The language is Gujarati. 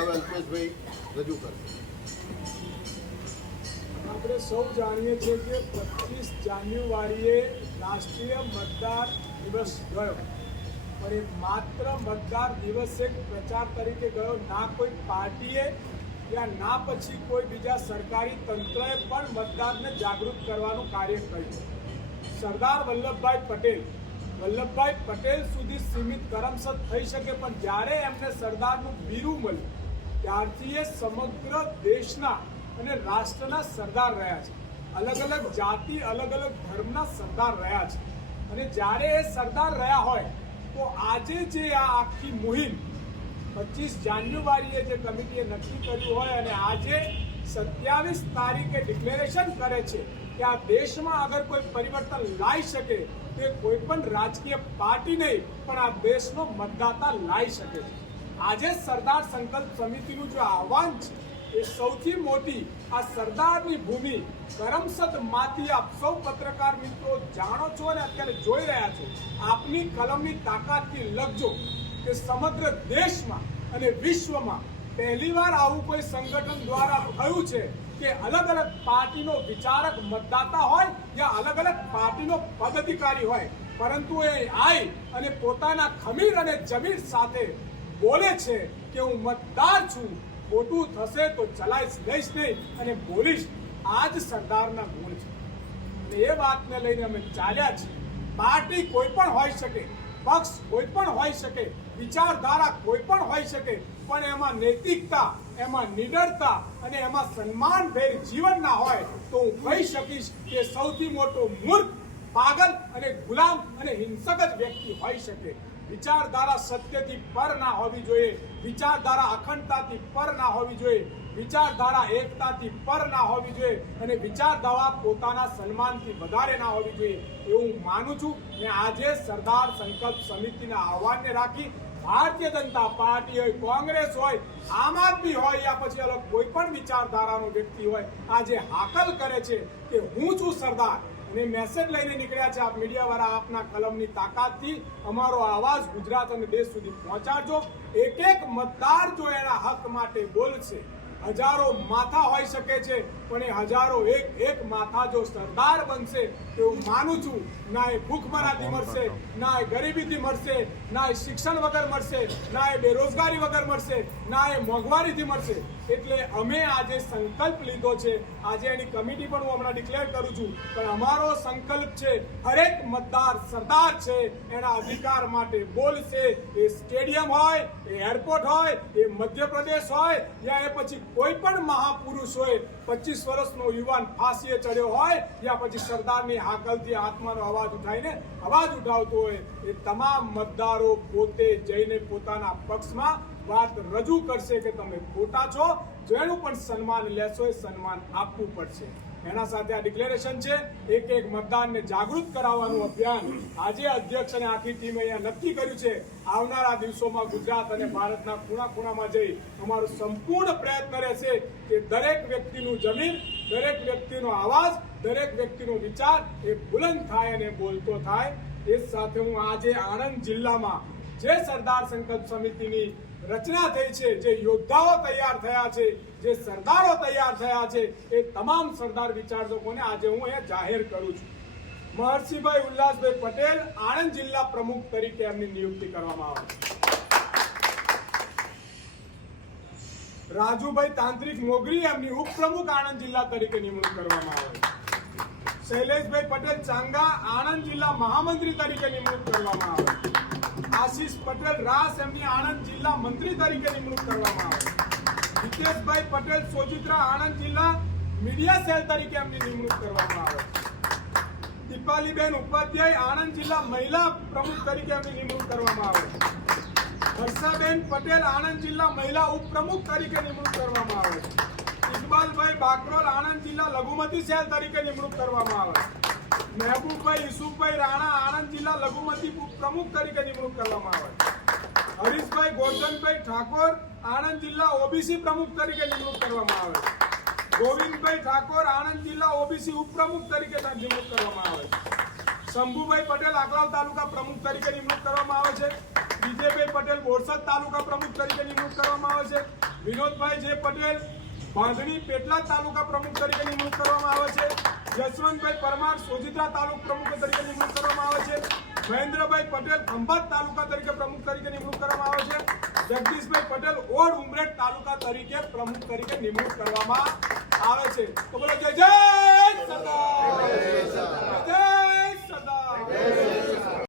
હવે અલ્પેશભાઈ રજૂ કરશે આપણે સૌ જાણીએ છીએ કે પચીસ જાન્યુઆરીએ રાષ્ટ્રીય મતદાર દિવસ ગયો. પણ એ માત્ર મતદાર દિવસ પ્રચાર તરીકે ગયો. ના કોઈ પાર્ટીએ યા ના પછી કોઈ બીજા સરકારી તંત્રએ પણ મતદારને જાગૃત કરવાનું કાર્ય કર્યું. સરદાર વલ્લભભાઈ પટેલ. વલ્લભભાઈ પટેલ સુધી સીમિત કરમસદ થઈ શકે, પણ જ્યારે એમને સરદારનું બીરું મળ્યું ત્યારથી એ સમગ્ર દેશના અને રાષ્ટ્રના સરદાર રહ્યા છે. અલગ અલગ જાતિ, અલગ અલગ ધર્મના સરદાર રહ્યા છે. અને જ્યારે એ સરદાર રહ્યા હોય, તો આજે જે આ આખી મુહિમ પચીસ જાન્યુઆરીએ જે કમિટીએ નક્કી કર્યું હોય અને આજે સત્યાવીસ તારીખે ડિક્લેરેશન કરે છે કે આ દેશમાં અગર કોઈ પરિવર્તન લાવી શકે, તે કોઈ પણ રાજકીય પાર્ટી નહીં, પણ આ દેશનો મતદાતા લાવી શકે છે. આજે સરદાર સંકલ્પ સમિતિનું જે આહવાન છે, એ સૌથી મોટી આ સરદારની ભૂમિ કરમસદમાંથી આપ સૌ પત્રકાર મિત્રો જાણો છો અને અત્યારે જોઈ રહ્યા છો, આપની કલમની તાકાતથી લખજો કે સમગ્ર દેશમાં અને વિશ્વમાં પહેલીવાર આવું કોઈ સંગઠન દ્વારા થયું છે કે અલગ અલગ પાર્ટીનો વિચારક મતદાતા હોય યા અલગ અલગ પાર્ટીનો પદાધિકારી હોય. પરંતુ એ આય અને પોતાના ખમીર અને જમીર સાથે બોલે છે કે હું મતદાર છું. ખોટું થશે તો ચલાવીશ લઈશ નહીં અને બોલીશ. આ જ સરદારના ગુણ છે. અને એ વાતને લઈને અમે ચાલ્યા છીએ. પાર્ટી કોઈ પણ હોઈ શકે, પક્ષ કોઈ પણ હોઈ શકે, વિચારધારા કોઈ પણ હોઈ શકે, પણ એમાં નૈતિકતા, એમાં નિડરતા અને એમાં સન્માનભેર જીવન ના હોય તો હું કહી શકીશ કે સૌથી મોટો મૂર્ખ, પાગલ અને ગુલામ અને હિંસક જ વ્યક્તિ હોઈ શકે. વિચારધારા સત્યથી પર ના હોવી જોઈએ. વિચારધારા અખંડતાથી પર ના હોવી જોઈએ. વિચારધારા એકતાથી પર ના હોવી જોઈએ અને વિચારધારા પોતાના સન્માનથી વધારે ના હોવી જોઈએ. એવું હું માનું છું ને આજે સરદાર સંકલ્પ સમિતિના આહવાનને રાખી ભારતીય જનતા પાર્ટી હોય, કોંગ્રેસ હોય, આમ આદમી હોય યા પછી અલગ કોઈ પણ વિચારધારાનો વ્યક્તિ હોય, આજે હાકલ કરે છે કે હું છું સરદાર. અને મેસેજ લઈને નીકળ્યા છે આપ મીડિયા વાળા આપના કલમની તાકાતથી અમારો આવાજ ગુજરાત અને દેશ સુધી પહોંચાડજો. એક એક મતદાર જો એના હક માટે બોલશે હજારો માથા હોઈ શકે છે, પણ એ હજારો એક એક માથા જો સરદાર બનશે એવું માનું છું, ના એ ભૂખમરાથી મળશે ના એ ગરીબીથી મળશે ના એ શિક્ષણ વગર મળશે ના એ બેરોજગારી વગર મળશે ના એ મોંઘવારીથી મળશે એટલે અમે આજે સંકલ્પ લીધો છે, આજે એની કમિટી પણ હું હમણાં ડિક્લેર કરું છું, પણ અમારો સંકલ્પ છે, હરેક મતદાર સરદાર છે, એના અધિકાર માટે બોલશે, એ સ્ટેડિયમ હોય, એ એરપોર્ટ હોય, એ મધ્યપ્રદેશ હોય, યા એ પછી કોઈ પણ મહાપુરુષ હોય, પચીસ વર્ષનો યુવાન ફાંસીએ ચડ્યો હોય, યા પછી સરદારની હાકલથી આત્માનો અવાજ ઉઠાઈને અવાજ ઉઠાવતો હોય, એ તમામ મતદારો પોતે જઈને પોતાના પક્ષમાં વાત રજૂ કરશે કે તમે ખોટા છો. જેનું પણ સન્માન લેશો એ સન્માન આપવું પડશે. એના સાથે આ ડિક્લેરેશન છે, એક એક મતદાનને જાગૃત કરાવવાનું અભિયાન આજે અધ્યક્ષ અને આખી ટીમે અહીંયા નક્કી કર્યું છે. આવનારા દિવસોમાં ગુજરાત અને ભારતના ખૂણા ખૂણામાં જઈ અમારો સંપૂર્ણ પ્રયત્ન રહેશે કે દરેક વ્યક્તિનું જમીન, દરેક વ્યક્તિનો આવાજ, દરેક વ્યક્તિનો વિચાર એ બુલંદ થાય અને બોલતો થાય. એ સાથે હું આજે આણંદ જિલ્લામાં જે સરદાર સંકલ્પ સમિતિની રચના થઈ છે, જે યોદ્ધાઓ તૈયાર થયા છે, જે સરદારો તૈયાર થયા છે, એ તમામ સરદાર વિચારકોને આજે હું અહીંયા જાહેર કરું છું. મહર્ષિભાઈ ઉલ્લાસભાઈ પટેલ આણંદ જિલ્લા પ્રમુખ તરીકે એમની નિયુક્તિ કરવામાં આવે રાજુભાઈ તાંત્રિક મોગરી એમની ઉપપ્રમુખ આણંદ જિલ્લા તરીકે નિમણૂક કરવામાં આવે શૈલેષભાઈ પટેલ ચાંગા આણંદ જિલ્લા મહામંત્રી તરીકે નિમણૂક કરવામાં આવે આશીષ પટેલ રાસ એમની આણંદ જિલ્લા મંત્રી તરીકે નિમણૂક કરવામાં આવે હિતેશભાઈ પટેલ સોજિત્રા આણંદ જિલ્લા મીડિયા સેલ તરીકે એમની નિમણૂક કરવામાં આવે દીપાલીબેન ઉપાધ્યાય આણંદ જિલ્લા મહિલા પ્રમુખ તરીકે એમની નિમણૂક કરવામાં આવે હર્ષાબેન પટેલ આણંદ જિલ્લા મહિલા ઉપપ્રમુખ તરીકે નિમણૂક કરવામાં આવે ઇકબાલભાઈ બાકરોલ આણંદ જિલ્લા લઘુમતી સેલ તરીકે નિમણૂક કરવામાં આવે મહેબૂબભાઈ ઈસુભાઈ રાણા, આણંદ જિલ્લા લઘુમતી પ્રમુખ તરીકે નિમણૂક કરવામાં આવે હરીશભાઈ, ગોરધનભાઈ ઠાકોર, આણંદ જિલ્લા ઓબીસી પ્રમુખ તરીકે નિમણૂક કરવામાં આવે ગોવિંદભાઈ ઠાકોર, આણંદ જિલ્લા ઓબીસી ઉપપ્રમુખ તરીકે નિમણૂક કરવામાં આવે શંભુભાઈ પટેલ આકલાવ તાલુકા પ્રમુખ તરીકે નિમણૂક કરવામાં આવે છે. વિજયભાઈ પટેલ, બોરસદ તાલુકા પ્રમુખ તરીકે નિમણૂક કરવામાં આવે છે. વિનોદભાઈ જે પટેલ બાંધણી પેટલા તાલુકા પ્રમુખ તરીકે નિમણૂક કરવામાં આવે છે. જસવંતભાઈ પરમાર સોજિત્રા તાલુક પ્રમુખ તરીકે નિમણૂક કરવામાં આવે છે. મહેન્દ્રભાઈ પટેલ ખંભાત તાલુકા તરીકે પ્રમુખ તરીકે નિમણૂક કરવામાં આવે છે. જગદીશભાઈ પટેલ ઓડ ઉમરેઠ તાલુકા તરીકે પ્રમુખ તરીકે નિમણૂક કરવામાં આવે છે. તો બોલો, જય જય!